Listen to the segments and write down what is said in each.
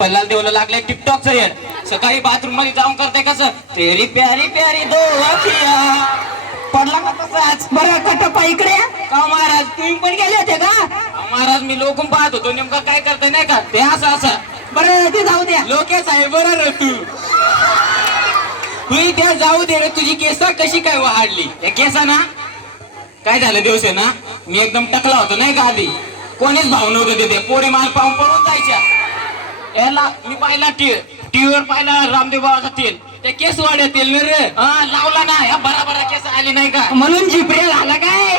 पल्लाल देवला लागलाय टिकटॉकचं येड. सकाळी बाथरूम मध्ये जाऊन करते कसं तेरी प्यारी प्यारी दो अखिया पडला का तसाच. बरं कटप्पा इकडे या. का महाराज तुम्ही पण गेले होते का? महाराज मी लोकून पाहत होतो नेमका काय करते नाही का ते असं असं. बरं ते जाऊ द्या. लोकेच आहे बरं रे तू त्या जाऊ दे रे. तुझी केसा कशी काय वाढली त्या केसा ना काय झालं दिवसे ना मी एकदम टकला होतो नाही का आधी कोणीच भाव नव्हतं तिथे पोरी माल पाहून पळून जायच्या. याला मी पाहिला टीव्हीवर पाहिला रामदेव बाबाचा तेल ते केस वाढ्या तेल ना रे लावला ना या बराबर केस आली नाही का म्हणून जिपरे झाला काय?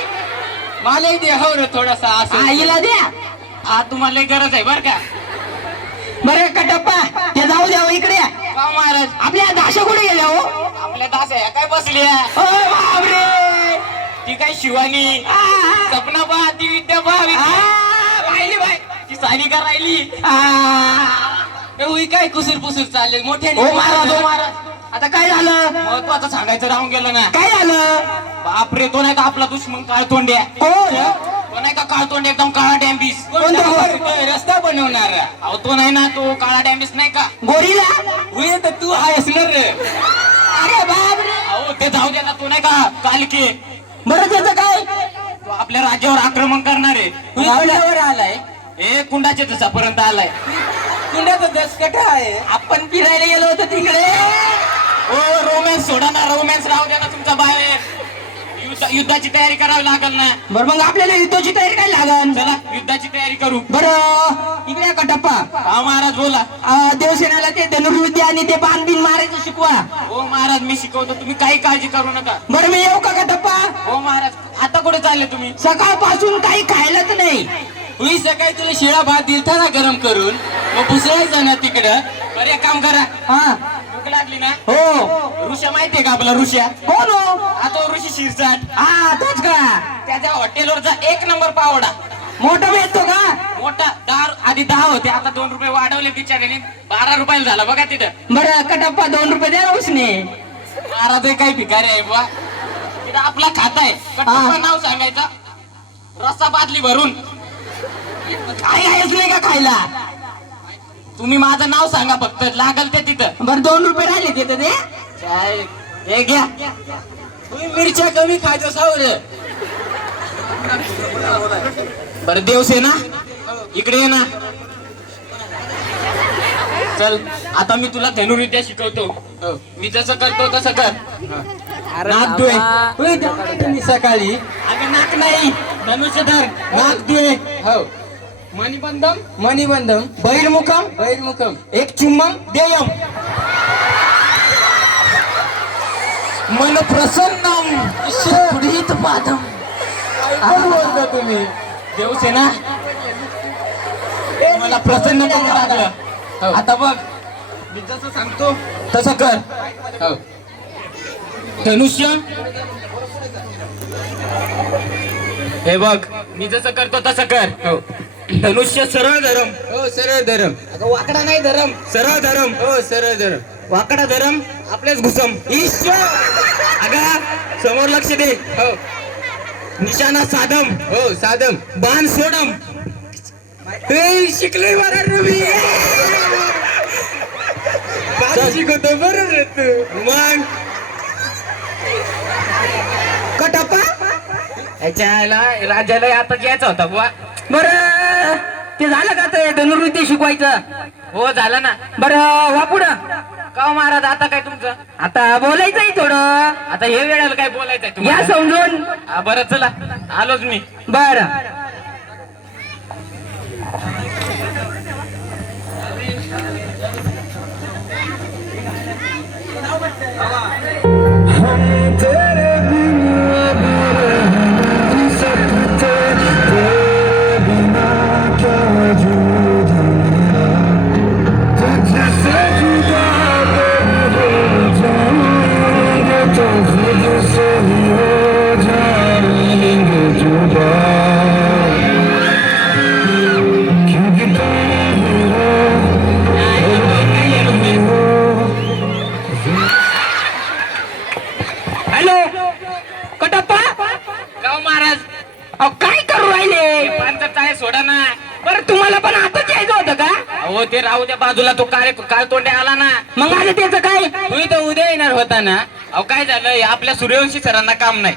मला दे हो रे थोडासा असं आईला द्या. हा तुम्हाला गरज आहे बर का. बरं कटप्पा ते जाऊ द्या हो, इकडे या. का महाराज आपल्या दाशा कुठे गेल्या हो? आपल्या दास आहे काय बसल्या ओ बापरे. ती काय शिवानी सपना बा ती विद्या बा राहिली बाय ती सानिका राहिली काय कुसूर पुसूर चालले मोठे. ओ महाराज ओ महाराज आता काय झालं? महत्वाचं सांगायचं राहून गेलं ना. काय झालं? बापरे तो नाही का आपला दुश्मन काळ तोंड्या. कोण? तो नाही का काळ तोंड एकदम काळा डॅम्बिस रस्ता बनवणार? अहो तो नाही ना तो काळा डॅम्बिस नाही का गोरीला होय तर तू हाय असणार रे. अरे बापरे. अहो ते जाऊ दे ना तो नाही का कालके. बरं त्याचं काय? तो आपल्या राज्यावर आक्रमण करणार आहे. आपल्यावर आलाय. हे कुंडाच्या दसापर्यंत आलाय. कुंडाचा दसकट आहे. आपण फिरायला गेलो होतो तिकडे. ओ रोमॅन्स सोडा ना रोमॅन्स राहू द्या ना तुमचा बाहेर. युद्धाची तयारी करावी लागल ना. बरं मग आपल्याला युद्धाची तयारी काय लागल? चला युद्धाची तयारी करू. बरं इकडे या कटप्पा. हा महाराज बोला. देवसेनाला ते धनुर्विद्या आणि ते बाणबिन मारायचं शिकवा. हो महाराज मी शिकवतो तुम्ही काही काळजी करू नका. बरं मी येऊ का कटप्पा? हो महाराज आता कुठे चालले तुम्ही? सकाळपासून काही खायलाच नाही. तुम्ही सकाळी तुला शिळा भात दिलता ना गरम करून मग पुसळायचं ना तिकडं. बरं एक काम करा हा भूक लागली ना. हो. ऋषा माहितीये का आपला ऋषा? कोण हो? हा तो ऋषी शिरसाट. हा तोच का? त्याच्या हॉटेलवरचा 1 नंबर पावडा मोठा भेटतो का? मोठा आधी 10 होते आता 2 रुपये वाढवले बिचाऱ्याने 12 रुपयाला झाला बघा तिथं. बरं कटप्पा 2 रुपये द्या उसने. महाराज काही भिकारी आहे बुवा. तिथं आपला खाता आहे कटप्पा नाव सांगायचं रस्सा बादली भरून. काही आहेच नाही का खायला? तुम्ही माझं नाव सांगा फक्त लागल ते तिथं. बरं 2 रुपये राहिले तिथं ते. हे घ्या. तुम्ही मिरच्या कमी खायचं सावर. बरं देवसेना इकडे ये ना. चल आता मी तुला धनुर्विद्या शिकवतो. मी जसं करतो तसं कर. नाक धुये सकाळी. अगं नाक नाही धनुष्यधर नाक धुये. हो मणिबंधम बहिर्मुखम एक चुम्बम देयम मन प्रसन्नम पुढीत पादम. बोलता तुम्ही देवसेना मला प्रसन्न करून टाकलं. आता बघ मी जसं सांगतो तसं कर. धनुष्य हे बघ मी जसं करतो तसं कर. धनुष्य सरळ धरम. हो सरळ धरम. वाकडा नाही धरम सरळ धरम. हो सरळ धरम. वाकडा धरम आपलेच घुसम. अगा समोर लक्ष दे. हो निशाणा साधम. हो साधम. बाण सोडम. शिकलोय बरं मी. शिकवतो बरोबर तू. मग कटप्पा याच्याला राजाला आता घ्यायचा होता बुवा. बरं ते झालं का ते धनुर्विद्या शिकवायचं? हो झालं ना. बरं वा पुढं. का महाराज आता काय तुमचं? आता बोलायचंय थोडं. आता हे वेळेला काय बोलायचंय या तुम्हाला? समजून. बरं चला आलोच मी. बरं जुदा बाजूला तो काळ तोंडे आला ना. मग आलं त्याचं काय? तू इथं उद्या येणार होता ना. अहो काय झालं, आपल्या सूर्यवंशी सरांना काम नाही.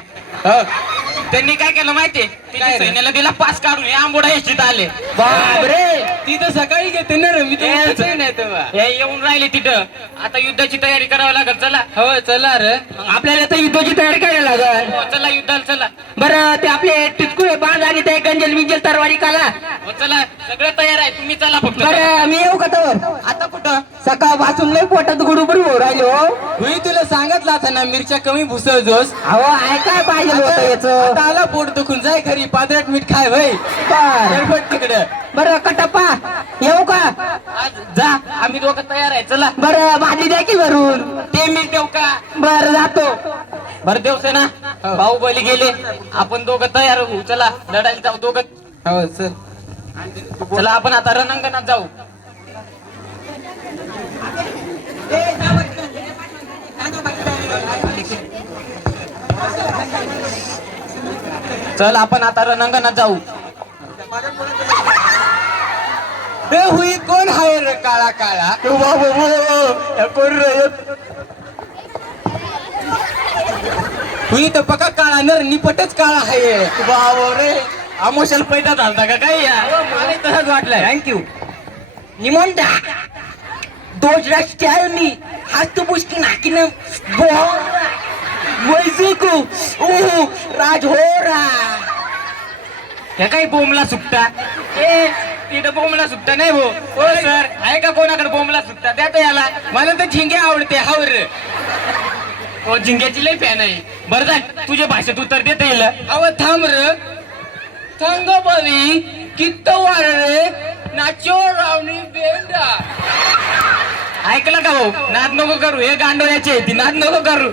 त्यांनी काय केलं माहितीये, काय रे? सैन्याला दिला पास काढून हे आंबोडा एसटीत आले. बापरे, ती तर सकाळी घेते ना रे, मी तर तेच. उठतही नाही तेव्हा. हे येऊन राहिले तिथं. आता युद्धाची तयारी करावी लागेल. चला हो चला रे, आपल्याला तर युद्धाची तयारी करायला लागल. हो, चला युद्धाला चला. बरं ते आपले टिचकुळे बांध आणि ते गंजल विंजल तरवारी काला. हो चला, सगळं तयार आहे, तुम्ही चला फक्त. बरं मी येऊ का तर? आता कुठं? सकाळ वाचून लय पोटात गुडुबुड हो राहिलो. मी तुला सांगितलं होतं ना, मिरच्या कमी भुसवजोस. अहो आहे काय पाहिजे होतं याचं. आता आला पोट दुखून, जाय घरी 5 मिनिट खाय भाई. तिकडे. बरं कटप्पा येऊ का? आज जा, आम्ही दोघं तयार आहे. चला. बरं भाजी द्या की भरून. ते मी देऊ का? बरं जातो. बरं देवसे ना, बाहुबली गेले, आपण दोघं तयार होऊ. चला लढायला जाऊ दोघं. हो चल. चला आपण आता रणांगणात जाऊ. चल आपण आता रणांगणात जाऊ. हुई कोण आहे रे काळा काळा? कोण रे? हुई तर पका काळा नर, निपटच काळा आहे. बाबा रे, आमोशाला पैदा झालता का काय या? मला तसंच वाटलंय. थँक्यू. निमंता दोज रस्त्यानी हात पुष्की नाकीन वैजुकू ओ राज हो रा. हे काही बोंबला सुट्टा? ए तिथं बोंबला सुट्टा नाही भो. हो सर, आहे का कोणाकडे बोंबला सुट्टा? द्या तर याला. मला तर झिंगे आवडते. हावर हो, झिंग्याची लई फॅन आहे. बरं जा, तुझ्या भाषेत उत्तर देता येईल. अव थांब र. थंग बली कित्त वार रे नाचो रावणी बेंडा. ऐकलं का भाऊ? नाद नको करू, हे गांडोळ्याची आहे ती, नाद नको करू.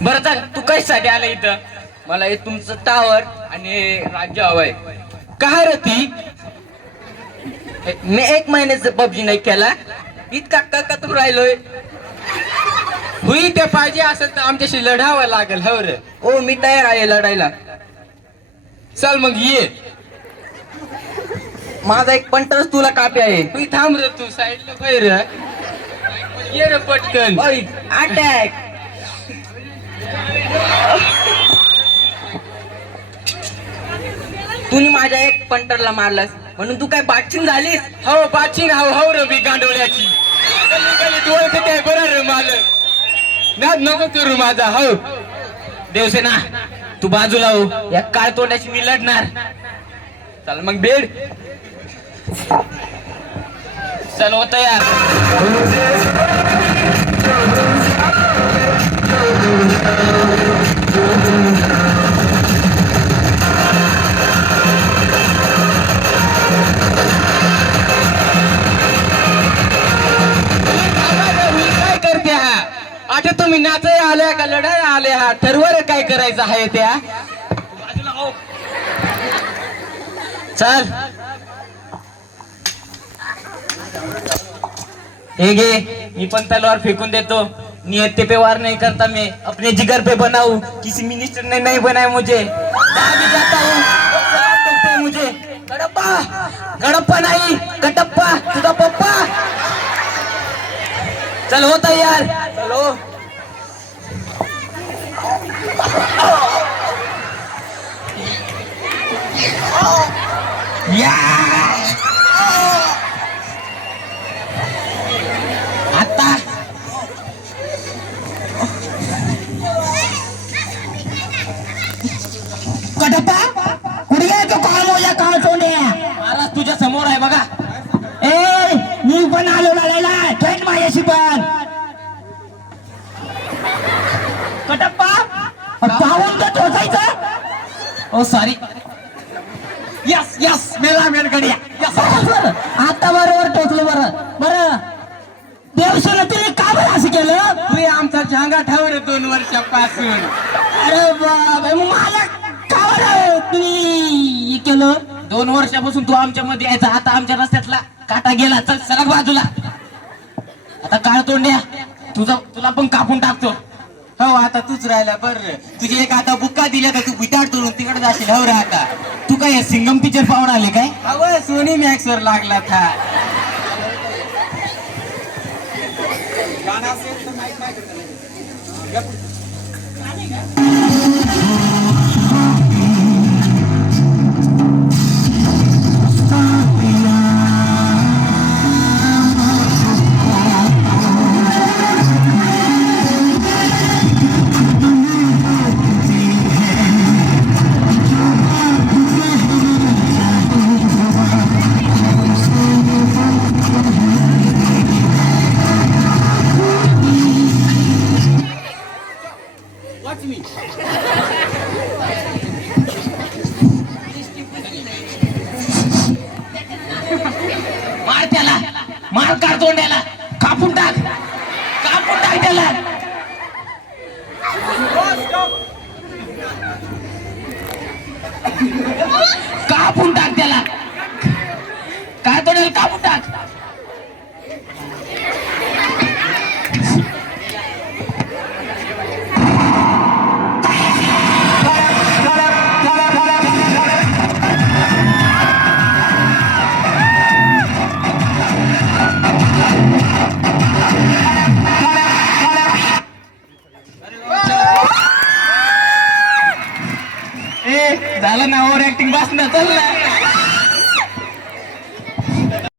बरं चाल, तू कशासाठी आला इथं? मला हे तुमचं टावर आणि राज्य हवंय. काय रे ती? मी 1 महिन्याचं पबजी नाही केला, इतका ककतून राहिलोय. हुई ते पाहिजे असेल तर आमच्याशी लढावं लागेल. हो रे. ओ मी तयार आहे लढायला. चल मग ये. माझा एक पंटरच तुला कापी आहे. तू थांब रे, तू साईडला बाहेर ये रे पटकन. अटॅक. तुम्ही माझ्या एक पंटरला मारलास म्हणून तू काय बाचिंग झालीस? हो बाचिंग. हो रे, मी गांडोळ्याची बरं रे मालक. ना नको करू माझा. हो देवसेना, तू बाजूला हो, या काळ तोंडाची मी लढणार. चल मग बेड. चल हो तयार. काय करते हा? आता तुम्ही नाचाय आल्या का लढाय आले हा? ठरवर काय करायचं आहे त्या? बाजूला हो. चल. हे घे, मी पण तलवार फेकून देतो. नियत पे वार नहीं करता मैं, अपने जिगर पे बनाऊ. किसी मिनिस्टर ने नहीं बनाया मुझे. आगे जाता हूँ, सलाम करते हैं मुझे. गड़प्पा, गड़प्पा नहीं, कटप्पा, तुझा पप्पा. चल हो तैयार. चलो. या आता कटप्पा कुठे गेला तो काळ मोजा काळ तोंड्या? महाराज तुझ्या समोर आहे बघा. ए मी पण आलो लढायला. ट्रेन माझ्याशी पण. कटप्पा पाहून तर टोचायचं. ओ सॉरी. यस यस, मेला मेलगडिया. यस. आता बरोबर टोचलो. बरं देवसेना तिने का बरं असं केलं? तुम्ही आमचा झांगा ठावर 2 वर्षापासून. अरे बाबा, मग मला का बरं तुम्ही हे केलं? 2 वर्षापासून तू आमच्या मध्ये यायचा, आता आमच्या रस्त्यातला काटा गेला. चल सरक बाजूला. आता काळ तोंड्या, तुला पण कापून टाकतो. हो आता तूच राहिला. बरं तुझी एक आता बुक्का दिल्या का तू बिटाड तोडून तिकडे जाशील. हो रे आता तू काय सिंगम पिक्चर पाहून आले काय? अव सोनी मॅक्स वर लागला था. मार त्याला, मार काढ तोंड्याला, कापून टाक त्याला. कापून टाक त्याला, काय तोंड्याला कापून टाक. झालं ना ओव्हर ऍक्टिंग बस ना, चल ना.